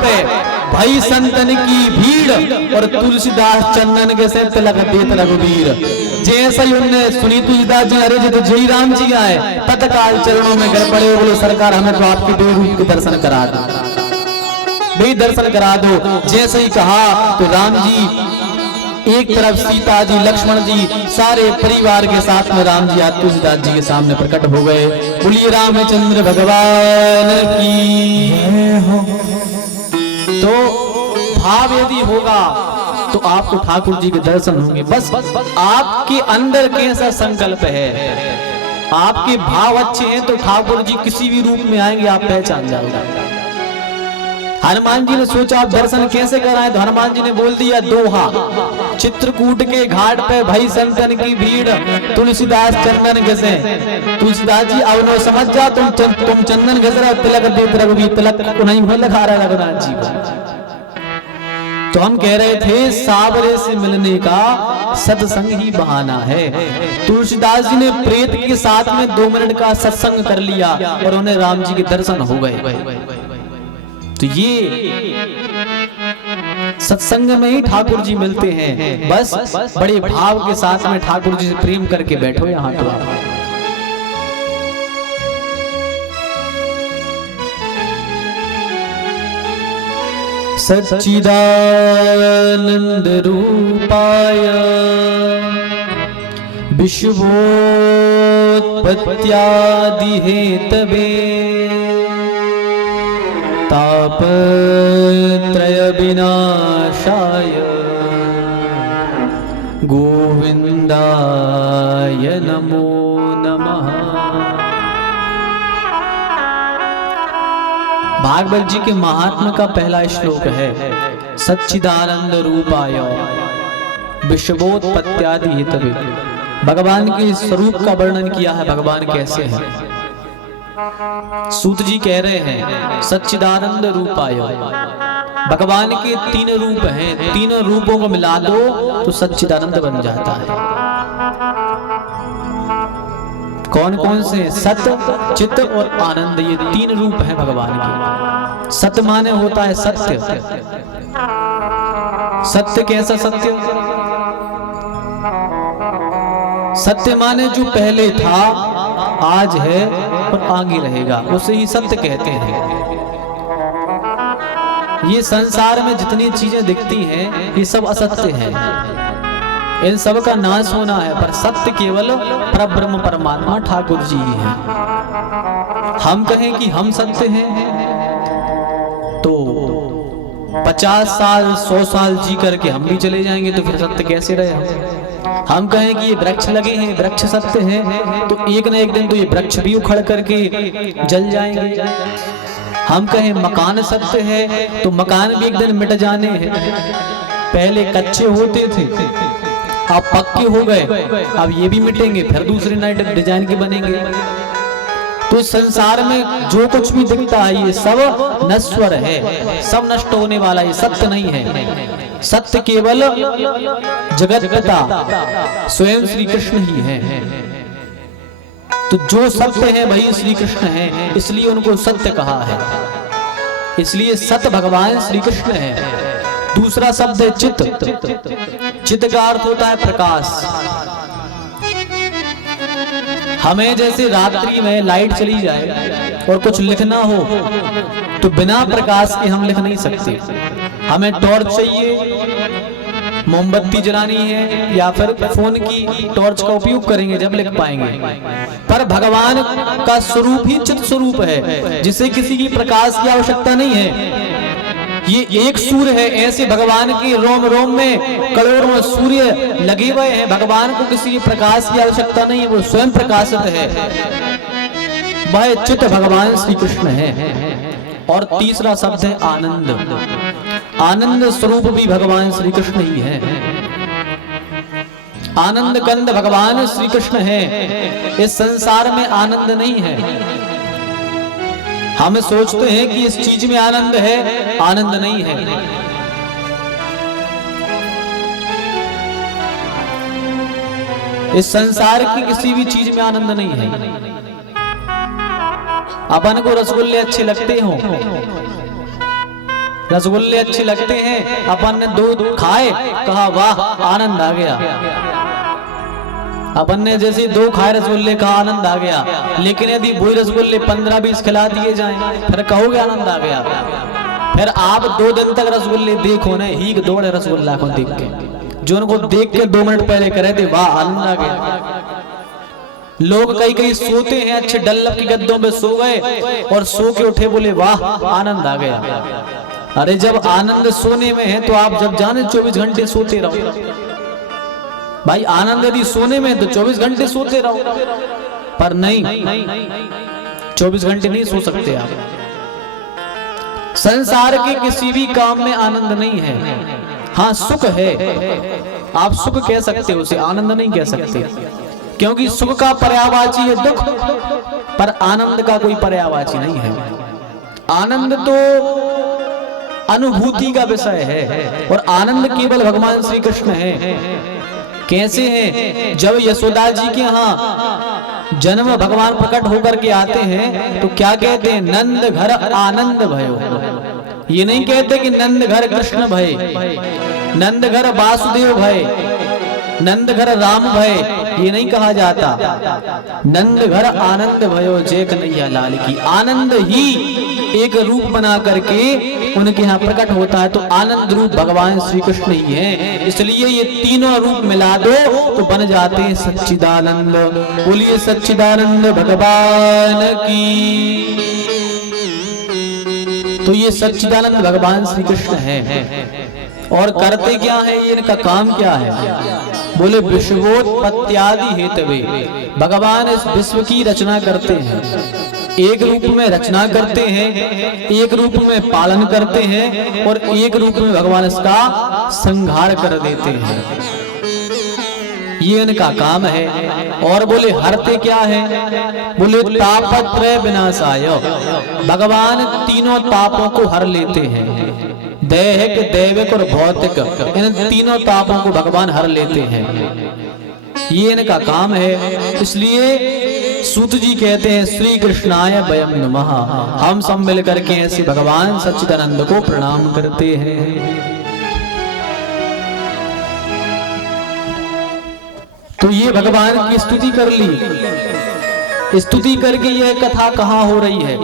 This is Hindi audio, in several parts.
पे भाई संतन की भीड़ और तुलसीदास चंदन के से तिलक देत रघुवीर। जैसे ही उनने सुनी तुलसीदास जी, अरे जी तो जय राम जी आए, तत्काल चरणों में गिर पड़े, बोलो सरकार हमें तो आपके दो रूप के दर्शन करा दो, भाई दर्शन करा दो। जैसे ही कहा तो राम जी एक तरफ, सीता जी लक्ष्मण जी सारे परिवार के साथ में राम जी आज तुलसीदास जी के सामने प्रकट हो गए। बोलिए रामचंद्र भगवान की। तो भाव यदि होगा तो आपको ठाकुर जी के दर्शन होंगे। बस आपके अंदर कैसा संकल्प है, आपके भाव अच्छे हैं तो ठाकुर जी किसी भी रूप में आएंगे, आप पहचान जाओगे। हनुमान जी ने सोचा आप दर्शन कैसे कराएं, तो हनुमान जी ने बोल दिया दोहा, चित्रकूट के घाट पे भाई संतन की भीड़, तुलसीदास चंदन घसे। तुलसीदास जी अब नो समझ जा, तुम चंदन घस रहे हो, तिलक देत रघुवीर, तिलक को नहीं लगा रहा रघुनाथ जी को। तो हम कह रहे थे सावरे से मिलने का सत्संग ही बहाना है। तुलसीदास जी ने प्रेत के साथ में 2 मिनट का सत्संग कर लिया और उन्हें राम जी के दर्शन हो गए। तो ये सत्संग में ही ठाकुर जी मिलते हैं। बस बड़े भाव के साथ में ठाकुर जी से प्रेम करके बैठो यहाँ तो आप। सच्चिदानंद रूपाय विश्वोत्पत्त्यादि हेतवे तापत्रय विनाशाय गोविंदाय नमो नमः। भागवत जी के महात्मा का पहला श्लोक है, सच्चिदानंद रूपाय विश्वोत्पत्त्यादि हेतवे। भगवान के स्वरूप का वर्णन किया है, भगवान कैसे हैं। सूत जी कह रहे हैं सच्चिदानंद रूपाय, भगवान के 3 रूप हैं, 3 रूपों को मिला दो तो सच्चिदानंद बन जाता है। कौन कौन से? सत्य, चित्त और आनंद, ये 3 रूप हैं भगवान के। सत्य माने होता है सत्य। सत्य कैसा सत्य? सत्य माने जो पहले था, आज है और आगे रहेगा, उसे ही सत्य कहते हैं। ये संसार में जितनी चीजें दिखती हैं ये सब असत्य हैं, इन सब का नाश होना है, पर सत्य केवल परब्रह्म परमात्मा ठाकुर जी ही हैं। हम कहें कि हम सत्य हैं तो 50 साल 100 साल जी करके हम भी चले जाएंगे, तो फिर सत्य कैसे रहे हम कहें कि ये वृक्ष लगे हैं, वृक्ष सत्य है, तो एक न एक दिन तो ये वृक्ष भी उखड़ करके जल जाएंगे। हम कहें मकान सत्य है, तो मकान भी एक दिन मिट जाने हैं। पहले कच्चे होते थे, अब पक्के हो गए, अब ये भी मिटेंगे, फिर दूसरे नए डिजाइन के बनेंगे। तो संसार में जो कुछ भी दिखता है ये सब नश्वर है, सब नष्ट होने वाला, ये सत्य नहीं है। सत्य केवल जगत पिता स्वयं श्री कृष्ण ही है। तो जो सत्य है वही श्री कृष्ण है, इसलिए उनको सत्य कहा है। इसलिए सत्य भगवान श्री कृष्ण है। दूसरा शब्द है चित्त। चित्त का अर्थ होता है प्रकाश। हमें जैसे रात्रि में लाइट चली जाए और कुछ लिखना हो तो बिना प्रकाश के हम लिख नहीं सकते। हमें टॉर्च चाहिए, मोमबत्ती जलानी है या फिर फोन की टॉर्च का उपयोग करेंगे जब लिख पाएंगे। पर भगवान का स्वरूप ही चित्त स्वरूप है, जिसे किसी की प्रकाश की आवश्यकता नहीं है। ये एक सूर्य है, ऐसे भगवान के रोम रोम में करोड़ों सूर्य लगे हुए हैं। भगवान को किसी प्रकाश की आवश्यकता नहीं है, वो स्वयं प्रकाशित है। वह चित्त भगवान श्री कृष्ण है। और तीसरा शब्द है आनंद। आनंद स्वरूप भी भगवान श्री कृष्ण ही है। आनंद कंद भगवान श्री कृष्ण है। इस संसार में आनंद नहीं है। हम सोचते हैं कि इस चीज में आनंद है, आनंद नहीं है। इस संसार की किसी भी चीज में आनंद नहीं है। अपन को रसगुल्ले अच्छे लगते हो, रसगुल्ले अच्छे लगते हैं, अपन ने 2 खाए, कहा वाह आनंद आ गया। अपन ने जैसे 2 खाए रसगुल्ले, कहा आनंद आ गया। लेकिन यदि वही रसगुल्ले 15-20 खिला दिए जाएं, फिर कहोगे आनंद आ गया। फिर आप 2 दिन तक रसगुल्ले देखो ना, ही दौड़े रसगुल्ला को देख के, जो उनको देख के 2 मिनट पहले करे थे वाह आनंद आ गया। लोग कई सोते हैं, अच्छे डल्लप की गद्दों में सो गए और सो के उठे, बोले वाह आनंद आ गया। अरे जब आनंद सोने में है तो आप जब जाने 24 घंटे सोते रहो भाई। आनंद यदि सोने में तो 24 घंटे सोते रहो, पर नहीं, 24 घंटे नहीं सो सकते आप। संसार के किसी भी काम में आनंद नहीं है। हाँ सुख है, आप सुख कह सकते हो, उसे आनंद नहीं कह सकते, क्योंकि सुख का पर्यायवाची है दुख, पर आनंद का कोई पर्यायवाची नहीं है। आनंद तो अनुभूति का विषय है, और आनंद केवल भगवान श्री कृष्ण है। कैसे है? जब यशोदा जी के यहाँ जन्म भगवान प्रकट होकर के आते हैं तो क्या कहते हैं? नंद घर आनंद भयो। ये नहीं कहते कि नंद घर कृष्ण भय, नंद घर वासुदेव भय, नंद घर राम भय, ये नहीं कहा जाता। नंद घर आनंद भयो जय कन्हैया लाल की। आनंद ही एक रूप बना करके उनके यहाँ प्रकट होता है, तो आनंद रूप भगवान श्री कृष्ण ही है। इसलिए ये तीनों रूप मिला दो तो बन जाते हैं सच्चिदानंद। बोलिए सच्चिदानंद भगवान की। तो ये सच्चिदानंद भगवान श्री कृष्ण है। और करते क्या है, ये इनका काम क्या है? बोले विश्वोत्पत्त्यादि हेतवे। भगवान इस विश्व की रचना करते हैं, एक रूप में रचना करते हैं, एक रूप में पालन करते हैं, और एक रूप में भगवान इसका संहार कर देते हैं। ये इनका काम है। और बोले हरते क्या है? बोले तापत्रय विनाशाय। भगवान तीनों तापों को हर लेते हैं, दैहिक, दैविक और भौतिक, इन तीनों तापों को भगवान हर लेते हैं। ये इनका काम है। इसलिए सूत जी कहते हैं श्री कृष्णाय वयं नमः। हम सब मिल करके ऐसे भगवान सच्चिदानंद को प्रणाम करते हैं। तो ये भगवान की स्तुति कर ली। स्तुति करके यह कथा कहाँ हो रही है?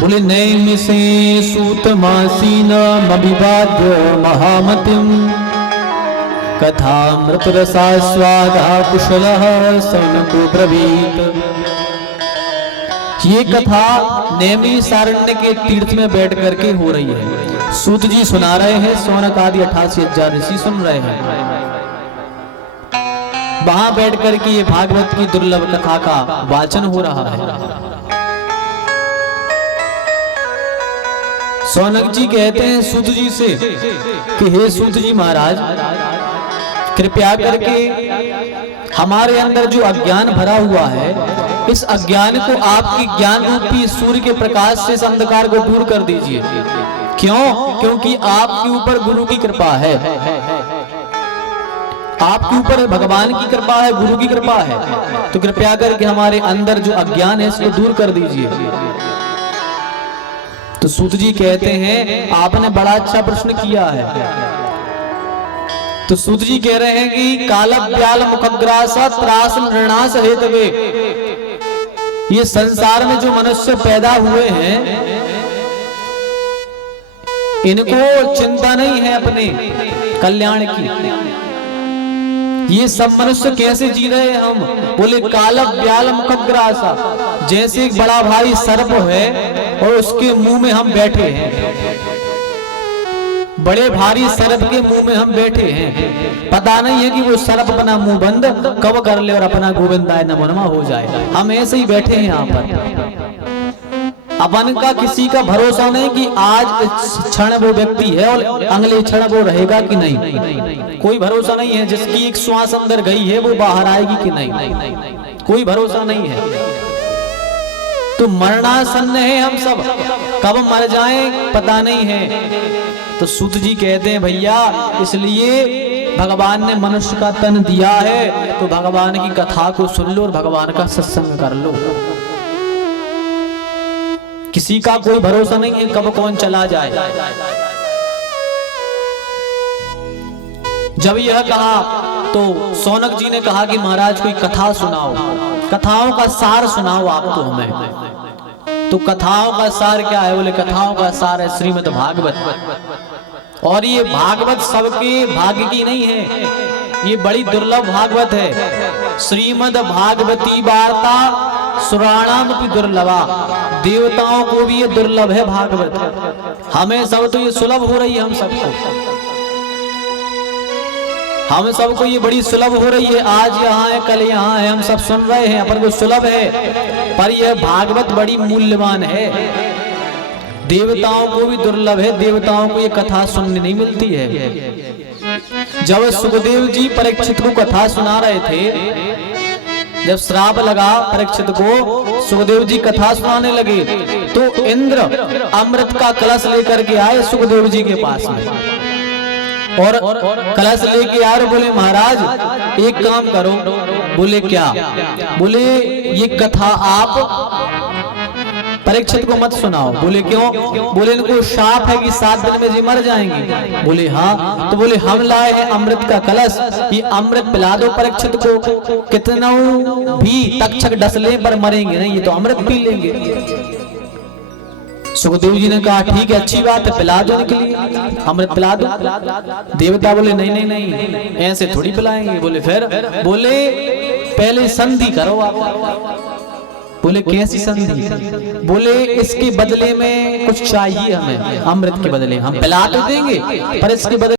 बोले नैमिषे सूतमासीन मभिवाद्य महामतिम कथामृत रसास्वादः कुशलः सौनको ब्रवीत। ये कथा नैमिषारण्य के तीर्थ में बैठ करके हो रही है। सूत जी सुना रहे हैं, सौनक आदि 88,000 ऋषि सुन रहे हैं। वहां बैठ करके ये भागवत की दुर्लभ कथा का वाचन हो रहा है। सौनक जी कहते हैं सूत जी से कि हे सूत जी महाराज, कृपया करके हमारे अंदर जो अज्ञान भरा हुआ है, इस अज्ञान को आपकी ज्ञान रूपी सूर्य के प्रकाश से इस अंधकार को दूर कर दीजिए। क्यों? क्योंकि आपके ऊपर गुरु की कृपा है, आपके ऊपर भगवान की कृपा है, गुरु की कृपा है। तो कृपया करके हमारे अंदर जो अज्ञान है इसको दूर कर दीजिए। तो सूत जी कहते हैं आपने बड़ा अच्छा प्रश्न किया है। तो सूत जी कह रहे हैं कि कालव्याल मुखग्रासा त्रास नृणास हेतवे। ये संसार में जो मनुष्य पैदा हुए हैं, इनको चिंता नहीं है अपने कल्याण की। ये सब मनुष्य कैसे जी रहे हैं हम? बोले कालव्याल मुखग्रासा, जैसे एक बड़ा भारी सर्प है और उसके मुंह में हम बैठे हैं। बड़े भारी सर्प के मुंह में हम बैठे हैं, पता नहीं है कि वो सर्प अपना मुंह बंद कब कर ले और अपना गोविंदाय नमो नमः हो जाए। हम ऐसे ही बैठे हैं यहाँ पर। अपन का किसी का भरोसा नहीं कि आज इस क्षण वो व्यक्ति है और अगले क्षण वो रहेगा कि नहीं। कोई भरोसा नहीं है। जिसकी एक श्वास अंदर गई है वो बाहर आएगी कि नहीं, कोई भरोसा नहीं है। तो मरणासन्न है हम सब, कब मर जाएं पता नहीं है। तो सूत जी कहते हैं भैया, इसलिए भगवान ने मनुष्य का तन दिया है, तो भगवान की कथा को सुन लो और भगवान का सत्संग कर लो। किसी का कोई भरोसा नहीं है कब कौन चला जाए। जब यह कहा तो सौनक जी ने कहा कि महाराज कोई कथा सुनाओ, कथाओं का सार सुनाओ आप तो हमें। तो कथाओं का सार क्या है? बोले कथाओं का सार है श्रीमद् भागवत। और ये भागवत सबके भाग्य की नहीं है, ये बड़ी दुर्लभ भागवत है। श्रीमद् भागवती वार्ता सुराणाम की दुर्लभा, देवताओं को भी ये दुर्लभ है भागवत। हमें सब तो ये सुलभ हो रही है, हम सबको ये बड़ी सुलभ हो रही है। आज यहाँ है, कल यहाँ है, हम सब सुन रहे हैं, अपन को सुलभ है। पर यह भागवत बड़ी मूल्यवान है, देवताओं को भी दुर्लभ है। देवताओं को ये कथा सुनने नहीं मिलती है। जब सुखदेव जी परीक्षित को कथा सुना रहे थे, जब श्राप लगा परीक्षित को, सुखदेव जी कथा सुनाने लगे तो इंद्र अमृत का कलश लेकर के आए सुखदेव जी के पास में, और कलश लेके आ रहे। बोले महाराज एक काम करो। बोले क्या? बोले ये कथा आप परीक्षित को मत सुनाओ। बोले क्यों? बोले इनको शाप है कि 7 दिन में जी मर जाएंगे। बोले हाँ। तो बोले हम लाए हैं अमृत का कलश, ये अमृत पिला दो परीक्षित को, कितना भी तक्षक डसले पर मरेंगे नहीं, ये तो अमृत पी लेंगे। सुखदेव जी ने कहा ठीक है, अच्छी बात है, पिला दो इनके लिए, अमृत पिला दो। देवता बोले नहीं नहीं नहीं, ऐसे थोड़ी पिलाएंगे। बोले फिर? बोले पहले संधि करो आप। बोले कैसी संधि? बोले इसके बदले में कुछ चाहिए हमें, अमृत के बदले हम पिला तो देंगे पर इसके बदले